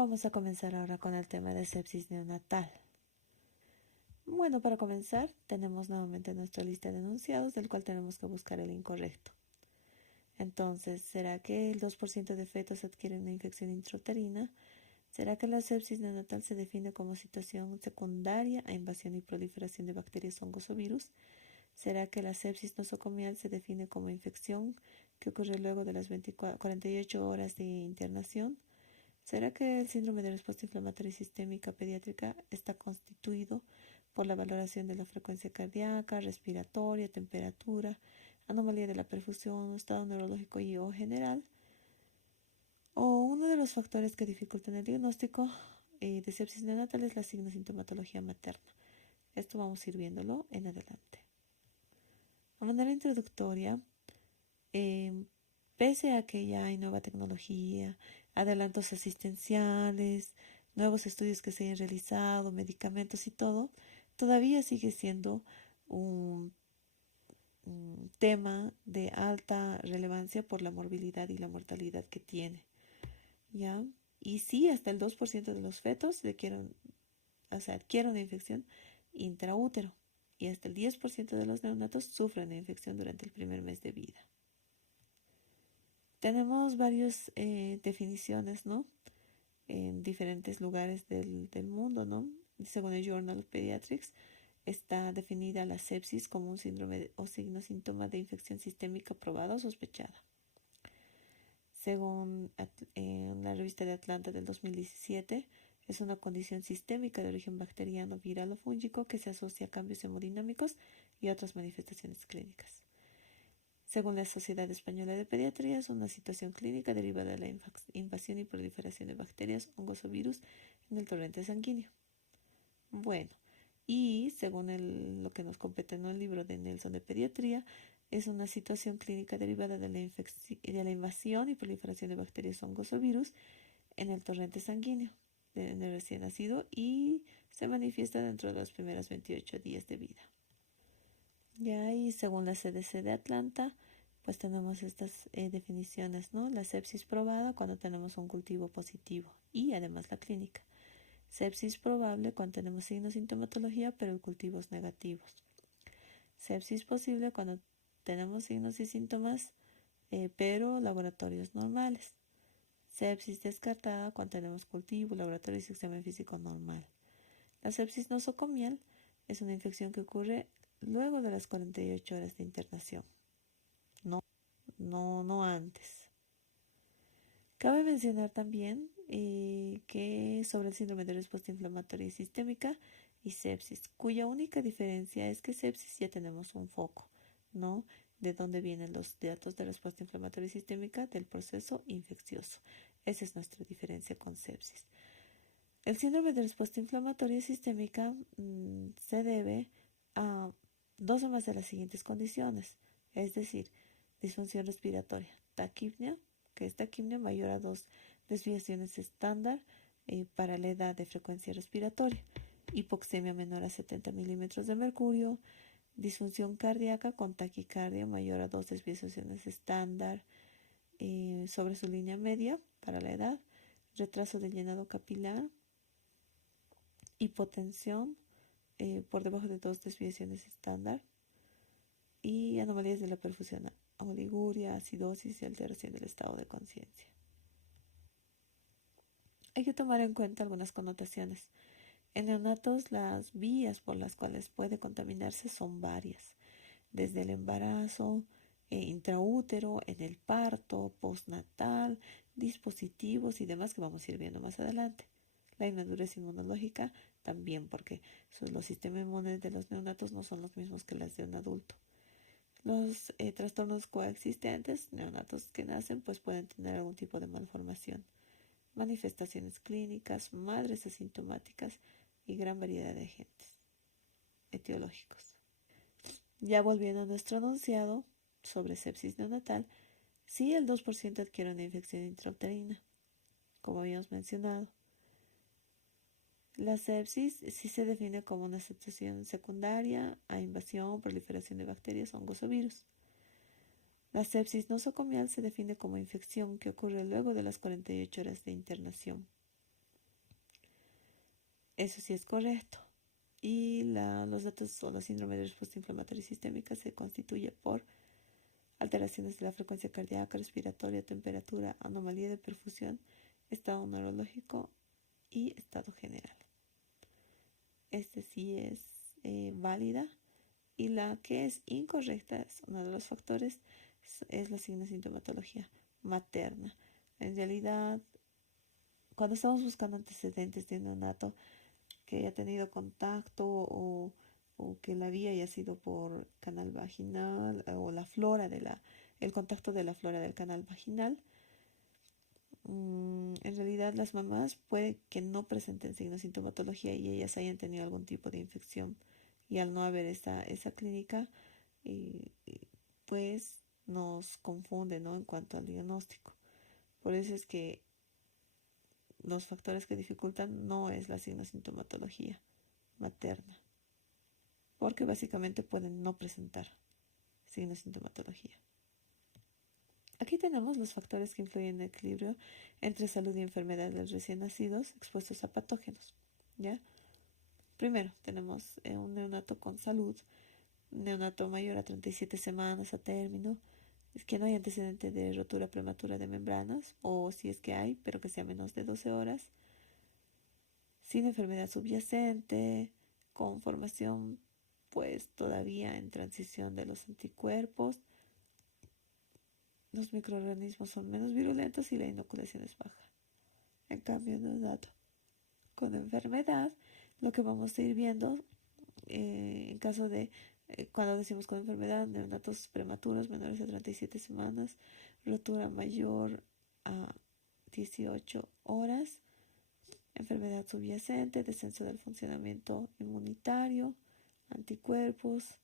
Vamos a comenzar ahora con el tema de sepsis neonatal. Bueno, para comenzar, tenemos nuevamente nuestra lista de enunciados, del cual tenemos que buscar el incorrecto. Entonces, ¿será que el 2% de fetos adquieren una infección intrauterina? ¿Será que la sepsis neonatal se define como situación secundaria a invasión y proliferación de bacterias, hongos o virus? ¿Será que la sepsis nosocomial se define como infección que ocurre luego de las 48 horas de internación? ¿Será que el síndrome de respuesta inflamatoria sistémica pediátrica está constituido por la valoración de la frecuencia cardíaca, respiratoria, temperatura, anomalía de la perfusión, estado neurológico y o general? O uno de los factores que dificultan el diagnóstico de sepsis neonatal es la signo-sintomatología materna. Esto vamos a ir viéndolo en adelante. A manera introductoria, pese a que ya hay nueva tecnología, adelantos asistenciales, nuevos estudios que se hayan realizado, medicamentos y todo, todavía sigue siendo un tema de alta relevancia por la morbilidad y la mortalidad que tiene, ¿ya? Y sí, hasta el 2% de los fetos adquieren una infección intraútero y hasta el 10% de los neonatos sufren de infección durante el primer mes de vida. Tenemos varias definiciones, ¿no? En diferentes lugares del mundo, ¿no? Según el Journal of Pediatrics, está definida la sepsis como un síndrome o signo-síntoma de infección sistémica probada o sospechada. Según la revista de Atlanta del 2017, es una condición sistémica de origen bacteriano, viral o fúngico que se asocia a cambios hemodinámicos y otras manifestaciones clínicas. Según la Sociedad Española de Pediatría, es una situación clínica derivada de la invasión y proliferación de bacterias, hongos o virus en el torrente sanguíneo. Bueno, y según lo que nos compete en el libro de Nelson de Pediatría, es una situación clínica derivada de la invasión y proliferación de bacterias, hongos o virus en el torrente sanguíneo en el recién nacido y se manifiesta dentro de los primeros 28 días de vida. Ya, y según la CDC de Atlanta, pues tenemos estas definiciones, ¿no? La sepsis probada cuando tenemos un cultivo positivo y además la clínica. Sepsis probable cuando tenemos signos de sintomatología pero cultivos negativos. Sepsis posible cuando tenemos signos y síntomas pero laboratorios normales. Sepsis descartada cuando tenemos cultivo, laboratorios y examen físico normal. La sepsis nosocomial es una infección que ocurre luego de las 48 horas de internación, no antes. Cabe mencionar también que sobre el síndrome de respuesta inflamatoria sistémica y sepsis, cuya única diferencia es que sepsis ya tenemos un foco, ¿no? De dónde vienen los datos de respuesta inflamatoria sistémica del proceso infeccioso. Esa es nuestra diferencia con sepsis. El síndrome de respuesta inflamatoria sistémica se debe a dos o más de las siguientes condiciones, es decir, disfunción respiratoria, taquipnea, que es taquipnea mayor a 2 desviaciones estándar para la edad de frecuencia respiratoria, hipoxemia menor a 70 milímetros de mercurio, disfunción cardíaca con taquicardia mayor a 2 desviaciones estándar sobre su línea media para la edad, retraso del llenado capilar, hipotensión por debajo de 2 desviaciones estándar y anomalías de la perfusión, oliguria, acidosis y alteración del estado de conciencia. Hay que tomar en cuenta algunas connotaciones. En neonatos las vías por las cuales puede contaminarse son varias, desde el embarazo, intraútero, en el parto, postnatal, dispositivos y demás que vamos a ir viendo más adelante. La inmadurez inmunológica también, porque los sistemas inmunes de los neonatos no son los mismos que las de un adulto. Los trastornos coexistentes, neonatos que nacen, pues pueden tener algún tipo de malformación. Manifestaciones clínicas, madres asintomáticas y gran variedad de agentes etiológicos. Ya volviendo a nuestro enunciado sobre sepsis neonatal, sí el 2% adquiere una infección intrauterina, como habíamos mencionado. La sepsis sí se define como una situación secundaria a invasión, proliferación de bacterias, hongos o virus. La sepsis nosocomial se define como infección que ocurre luego de las 48 horas de internación. Eso sí es correcto. Y los datos o la síndrome de respuesta inflamatoria sistémica se constituye por alteraciones de la frecuencia cardíaca, respiratoria, temperatura, anomalía de perfusión, estado neurológico y estado general. Este sí es válida. Y la que es incorrecta, es uno de los factores, es la sintomatología materna. En realidad, cuando estamos buscando antecedentes de un neonato que haya tenido contacto o que la vía haya sido por canal vaginal o la flora el contacto de la flora del canal vaginal, en realidad las mamás puede que no presenten signos de sintomatología y ellas hayan tenido algún tipo de infección, y al no haber esa clínica, pues nos confunde, ¿no?, en cuanto al diagnóstico. Por eso es que los factores que dificultan no es la sintomatología materna, porque básicamente pueden no presentar sintomatología. Aquí tenemos los factores que influyen en el equilibrio entre salud y enfermedad de los recién nacidos expuestos a patógenos, ¿ya? Primero, tenemos un neonato con salud, un neonato mayor a 37 semanas a término, es que no hay antecedente de rotura prematura de membranas, o si es que hay, pero que sea menos de 12 horas, sin enfermedad subyacente, con formación pues todavía en transición de los anticuerpos, los microorganismos son menos virulentos y la inoculación es baja. En cambio, en un dato con enfermedad, lo que vamos a ir viendo en caso de, cuando decimos con enfermedad, neonatos prematuros menores a 37 semanas, rotura mayor a 18 horas, enfermedad subyacente, descenso del funcionamiento inmunitario, anticuerpos,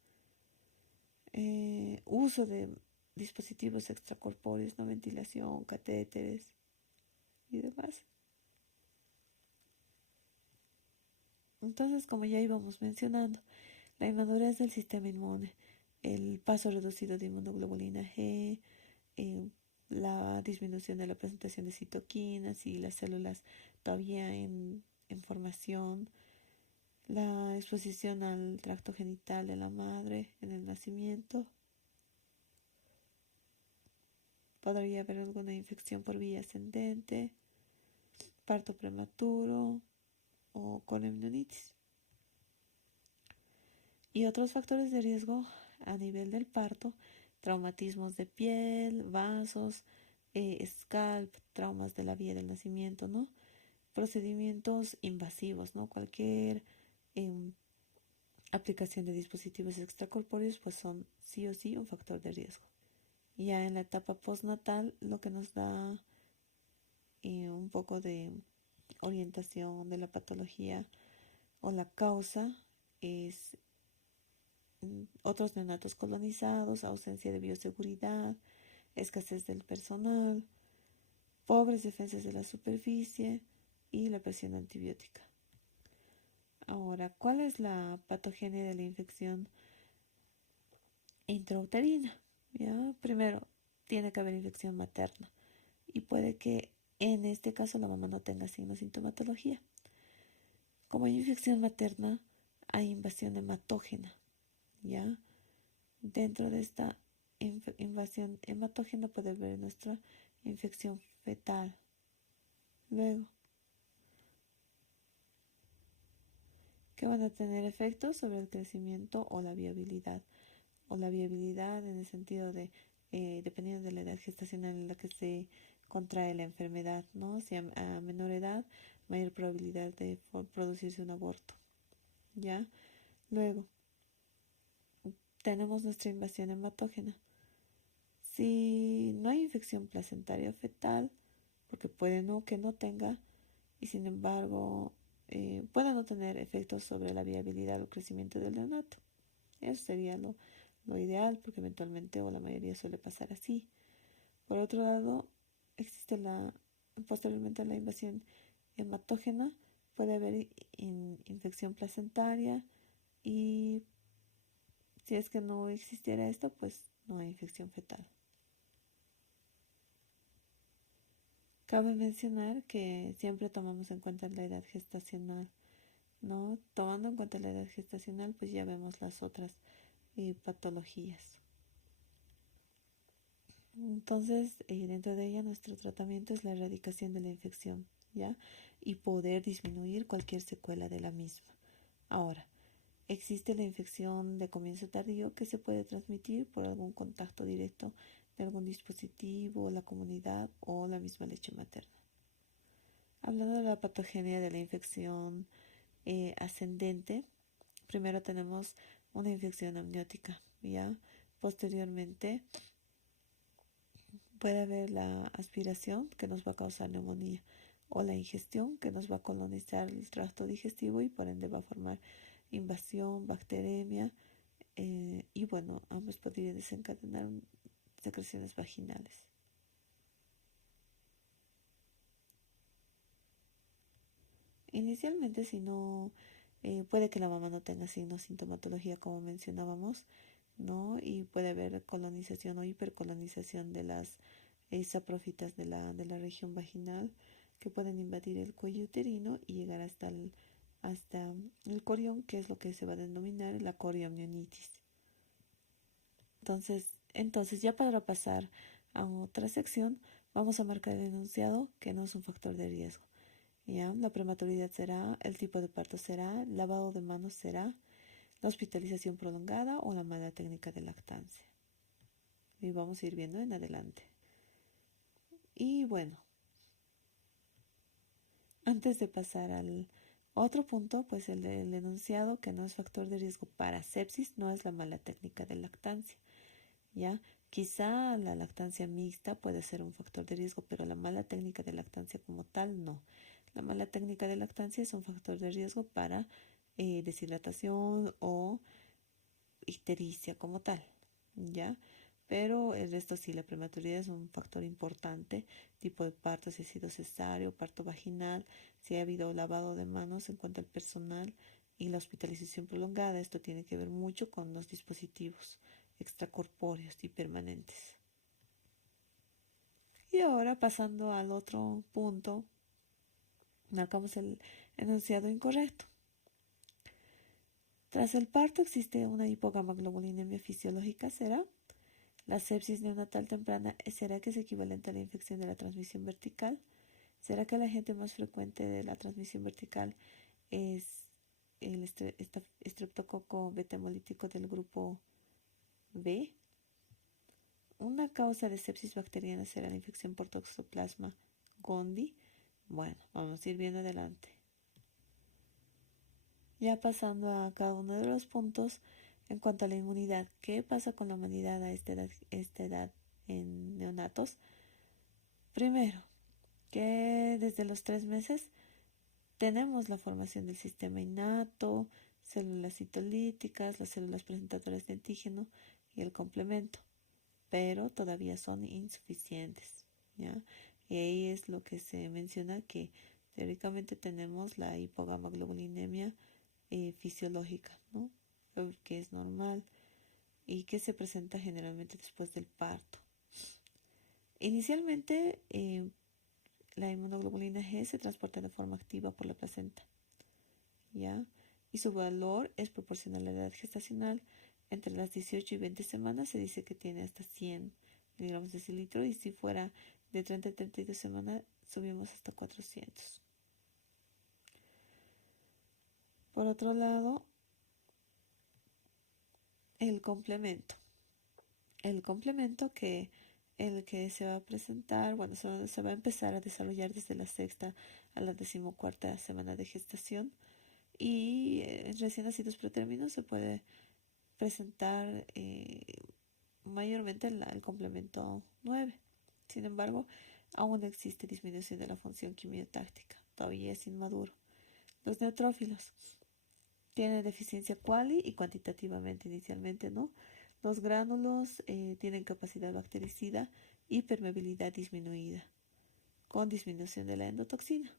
uso de dispositivos extracorpóreos, no ventilación, catéteres y demás. Entonces, como ya íbamos mencionando, la inmadurez del sistema inmune, el paso reducido de inmunoglobulina G, la disminución de la presentación de citoquinas y las células todavía en formación, la exposición al tracto genital de la madre en el nacimiento. Podría haber alguna infección por vía ascendente, parto prematuro o colemnionitis. Y otros factores de riesgo a nivel del parto: traumatismos de piel, vasos, scalp, traumas de la vía del nacimiento, ¿no? Procedimientos invasivos, ¿no? Cualquier aplicación de dispositivos extracorpóreos pues son sí o sí un factor de riesgo. Ya en la etapa postnatal, lo que nos da un poco de orientación de la patología o la causa es otros neonatos colonizados, ausencia de bioseguridad, escasez del personal, pobres defensas de la superficie y la presión antibiótica. Ahora, ¿cuál es la patogenia de la infección intrauterina? ¿Ya? Primero, tiene que haber infección materna y puede que en este caso la mamá no tenga signos de sintomatología. Como hay infección materna, hay invasión hematógena, ¿ya? Dentro de esta invasión hematógena puede haber nuestra infección fetal. Luego, que van a tener efectos sobre el crecimiento o la viabilidad. O la viabilidad en el sentido de, dependiendo de la edad gestacional en la que se contrae la enfermedad, ¿no? Si a menor edad, mayor probabilidad de producirse un aborto, ¿ya? Luego, tenemos nuestra invasión hematógena. Si no hay infección placentaria o fetal, porque puede no que no tenga, y sin embargo pueda no tener efectos sobre la viabilidad o crecimiento del neonato. Eso sería lo ideal, porque eventualmente o la mayoría suele pasar así. Por otro lado, existe posteriormente a la invasión hematógena, puede haber infección placentaria, y si es que no existiera esto, pues no hay infección fetal. Cabe mencionar que siempre tomamos en cuenta la edad gestacional ¿no? Tomando en cuenta la edad gestacional, pues ya vemos las otras patologías. Entonces, dentro de ella, nuestro tratamiento es la erradicación de la infección, ¿ya? Y poder disminuir cualquier secuela de la misma. Ahora, existe la infección de comienzo tardío que se puede transmitir por algún contacto directo de algún dispositivo, la comunidad o la misma leche materna. Hablando de la patogenia de la infección ascendente, primero tenemos una infección amniótica, ¿ya? Posteriormente puede haber la aspiración que nos va a causar neumonía o la ingestión que nos va a colonizar el tracto digestivo y por ende va a formar invasión, bacteremia y bueno, ambos podrían desencadenar secreciones vaginales. Inicialmente, si no, puede que la mamá no tenga signos, sintomatología como mencionábamos, ¿no? Y puede haber colonización o hipercolonización de las saprófitas de la región vaginal que pueden invadir el cuello uterino y llegar hasta el corión, que es lo que se va a denominar la corioamnionitis. Entonces, ya para pasar a otra sección, vamos a marcar el enunciado que no es un factor de riesgo. ¿Ya? La prematuridad será, el tipo de parto será, lavado de manos será, la hospitalización prolongada o la mala técnica de lactancia. Y vamos a ir viendo en adelante. Y bueno, antes de pasar al otro punto, pues el enunciado que no es factor de riesgo para sepsis no es la mala técnica de lactancia. ¿Ya? Quizá la lactancia mixta puede ser un factor de riesgo, pero la mala técnica de lactancia como tal no. La mala técnica de lactancia es un factor de riesgo para deshidratación o ictericia como tal, ¿ya? Pero el resto sí, la prematuridad es un factor importante, tipo de parto, si ha sido cesárea o parto vaginal, si ha habido lavado de manos en cuanto al personal y la hospitalización prolongada. Esto tiene que ver mucho con los dispositivos extracorpóreos y permanentes. Y ahora pasando al otro punto, marcamos el enunciado incorrecto. Tras el parto existe una hipogamaglobulinemia fisiológica, ¿será? La sepsis neonatal temprana, ¿será que es equivalente a la infección de la transmisión vertical? ¿Será que el agente más frecuente de la transmisión vertical es el estreptococo beta hemolítico del grupo B? Una causa de sepsis bacteriana será la infección por Toxoplasma gondii. Bueno, vamos a ir viendo adelante. Ya pasando a cada uno de los puntos en cuanto a la inmunidad, ¿qué pasa con la humanidad a esta edad en neonatos? Primero, que desde los 3 meses tenemos la formación del sistema innato, células citolíticas, las células presentadoras de antígeno y el complemento, pero todavía son insuficientes, ¿ya? Y ahí es lo que se menciona que teóricamente tenemos la hipogamaglobulinemia fisiológica, ¿no? Que es normal y que se presenta generalmente después del parto. Inicialmente, la inmunoglobulina G se transporta de forma activa por la placenta, ¿ya? Y su valor es proporcional a la edad gestacional. Entre las 18 y 20 semanas se dice que tiene hasta 100 miligramos de cilitro y si fuera de 30 a 32 semanas subimos hasta 400. Por otro lado, el complemento. El complemento que el que se va a presentar, bueno, se va a empezar a desarrollar desde la sexta a la 14ª semana de gestación y en recién nacidos pretérminos se puede presentar mayormente el complemento 9. Sin embargo, aún existe disminución de la función quimiotáctica, todavía es inmaduro. Los neutrófilos tienen deficiencia cuali y cuantitativamente inicialmente, ¿no? Los gránulos tienen capacidad bactericida y permeabilidad disminuida, con disminución de la endotoxina.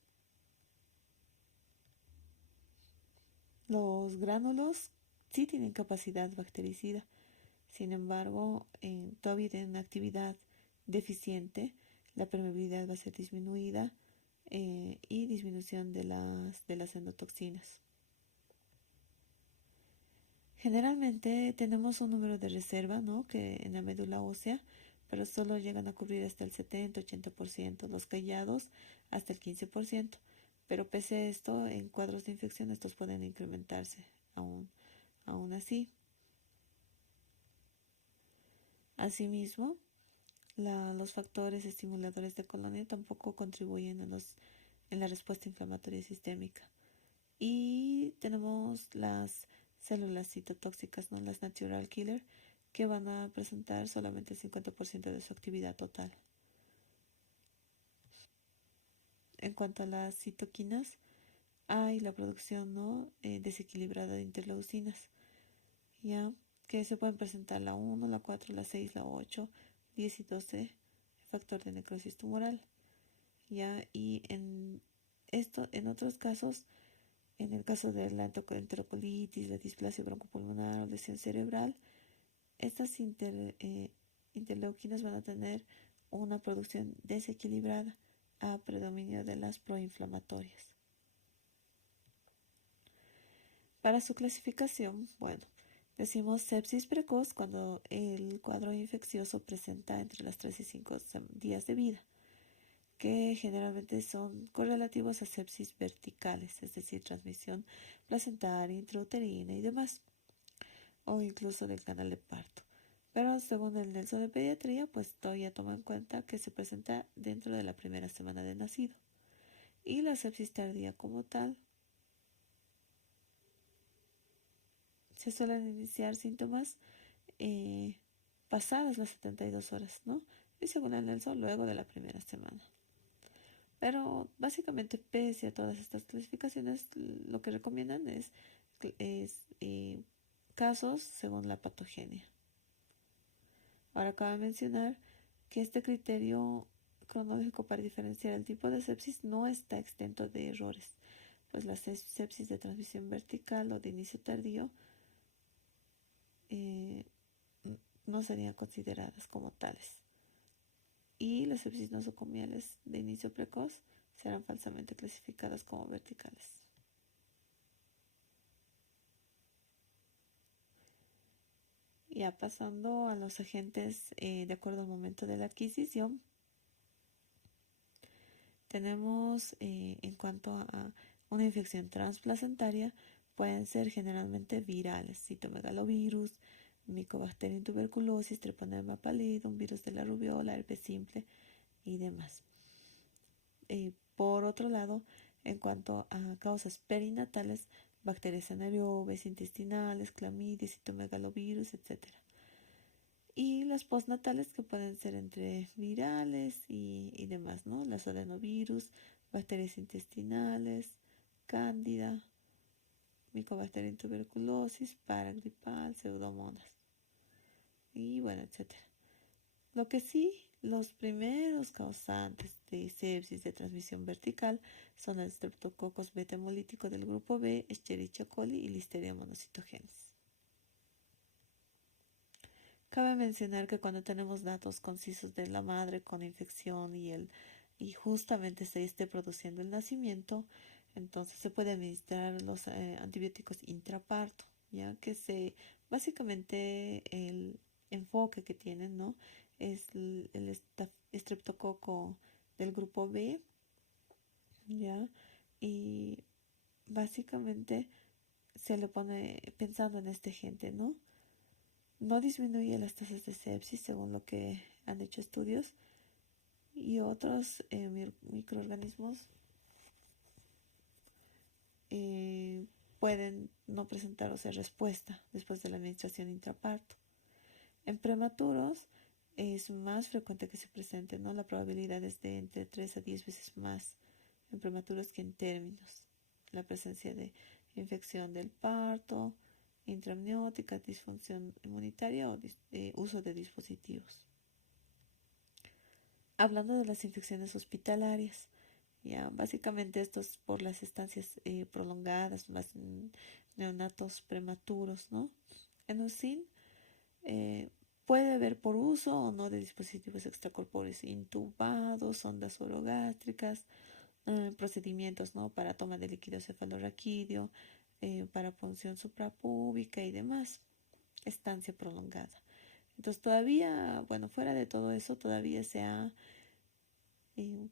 Los gránulos sí tienen capacidad bactericida, sin embargo, todavía tienen una actividad deficiente, la permeabilidad va a ser disminuida y disminución de las endotoxinas. Generalmente tenemos un número de reserva, ¿no? Que en la médula ósea, pero solo llegan a cubrir hasta el 70-80%, los callados hasta el 15%. Pero pese a esto, en cuadros de infección estos pueden incrementarse aún así. Asimismo, los factores estimuladores de colonia tampoco contribuyen en la respuesta inflamatoria sistémica. Y tenemos las células citotóxicas, ¿no? Las natural killer, que van a presentar solamente el 50% de su actividad total. En cuanto a las citoquinas, hay la producción, ¿no? Desequilibrada de interleucinas, ¿ya? Que se pueden presentar la 1, la 4, la 6, la 8, 10 y 12, factor de necrosis tumoral, ¿ya? Y en otros casos, en el caso de la enterocolitis, la displasia broncopulmonar o lesión cerebral, estas interleuquinas van a tener una producción desequilibrada a predominio de las proinflamatorias. Para su clasificación, bueno, decimos sepsis precoz cuando el cuadro infeccioso presenta entre las 3 y 5 días de vida, que generalmente son correlativos a sepsis verticales, es decir, transmisión placentaria, intrauterina y demás, o incluso del canal de parto. Pero según el Nelson de Pediatría, pues todavía toma en cuenta que se presenta dentro de la primera semana de nacido. Y la sepsis tardía como tal, se suelen iniciar síntomas pasadas las 72 horas, ¿no? Y según el Nelson, luego de la primera semana. Pero básicamente, pese a todas estas clasificaciones, lo que recomiendan es casos según la patogenia. Ahora cabe mencionar que este criterio cronológico para diferenciar el tipo de sepsis no está exento de errores, pues las sepsis de transmisión vertical o de inicio tardío eh, no serían consideradas como tales. Y las sepsis nosocomiales de inicio precoz serán falsamente clasificadas como verticales. Ya pasando a los agentes de acuerdo al momento de la adquisición, tenemos en cuanto a una infección transplacentaria, pueden ser generalmente virales, citomegalovirus, Mycobacterium tuberculosis, Treponema pallidum, virus de la rubiola, herpes simple y demás. Por otro lado, en cuanto a causas perinatales, bacterias anaerobias, intestinales, clamidia, citomegalovirus, etc. Y las postnatales que pueden ser entre virales y demás, ¿no? Las adenovirus, bacterias intestinales, cándida, Mycobacterium tuberculosis, paragripal, pseudomonas y bueno, etcétera. Lo que sí, los primeros causantes de sepsis de transmisión vertical son el Streptococcus beta hemolítico del grupo B, Escherichia coli y Listeria monocytogenes. Cabe mencionar que cuando tenemos datos concisos de la madre con infección y justamente se esté produciendo el nacimiento, entonces se puede administrar los antibióticos intraparto, ya que básicamente el enfoque que tienen, ¿no? Es el estreptococo del grupo B, ¿ya? Y básicamente se le pone pensando en este agente, ¿no? No disminuye las tasas de sepsis según lo que han hecho estudios y otros microorganismos pueden no presentar, o sea, respuesta después de la administración intraparto. En prematuros es más frecuente que se presente, ¿no? La probabilidad es de entre 3 a 10 veces más en prematuros que en términos. La presencia de infección del parto, intraamniótica, disfunción inmunitaria o uso de dispositivos. Hablando de las infecciones hospitalarias, ya básicamente esto es por las estancias prolongadas, más neonatos prematuros, ¿no? En UCIN puede haber por uso o no de dispositivos extracorpóreos intubados, sondas orogástricas, procedimientos, ¿no? Para toma de líquido cefalorraquídeo, para punción suprapúbica y demás, estancia prolongada. Entonces todavía, bueno, fuera de todo eso, todavía se ha eh,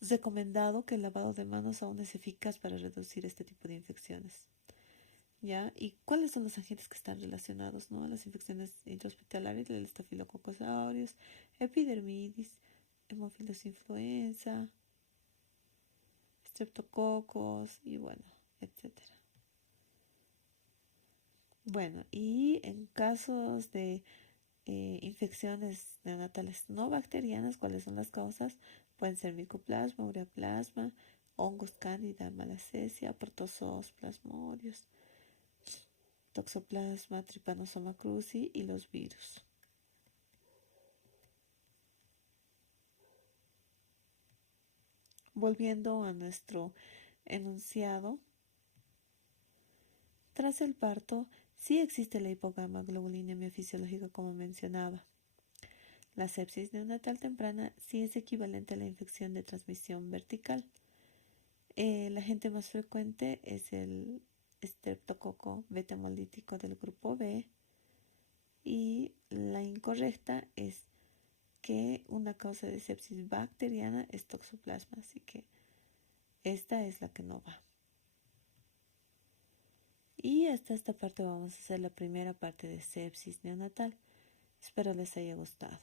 recomendado que el lavado de manos aún es eficaz para reducir este tipo de infecciones. ¿Ya? ¿Y cuáles son los agentes que están relacionados, ¿no? Las infecciones intrahospitalarias, el estafilococcus aureus, epidermidis, hemófilos influenza, streptococos y bueno, etcétera. Bueno, y en casos de infecciones neonatales no bacterianas, ¿cuáles son las causas? Pueden ser micoplasma, ureaplasma, hongos cándida, malassezia, protozoos plasmodios, toxoplasma, trypanosoma cruzi y los virus. Volviendo a nuestro enunciado, tras el parto sí existe la hipogammaglobulinemia fisiológica como mencionaba. La sepsis neonatal temprana sí es equivalente a la infección de transmisión vertical. El agente más frecuente es el estreptococo beta hemolítico del grupo B y la incorrecta es que una causa de sepsis bacteriana es toxoplasma, así que esta es la que no va. Y hasta esta parte vamos a hacer la primera parte de sepsis neonatal. Espero les haya gustado.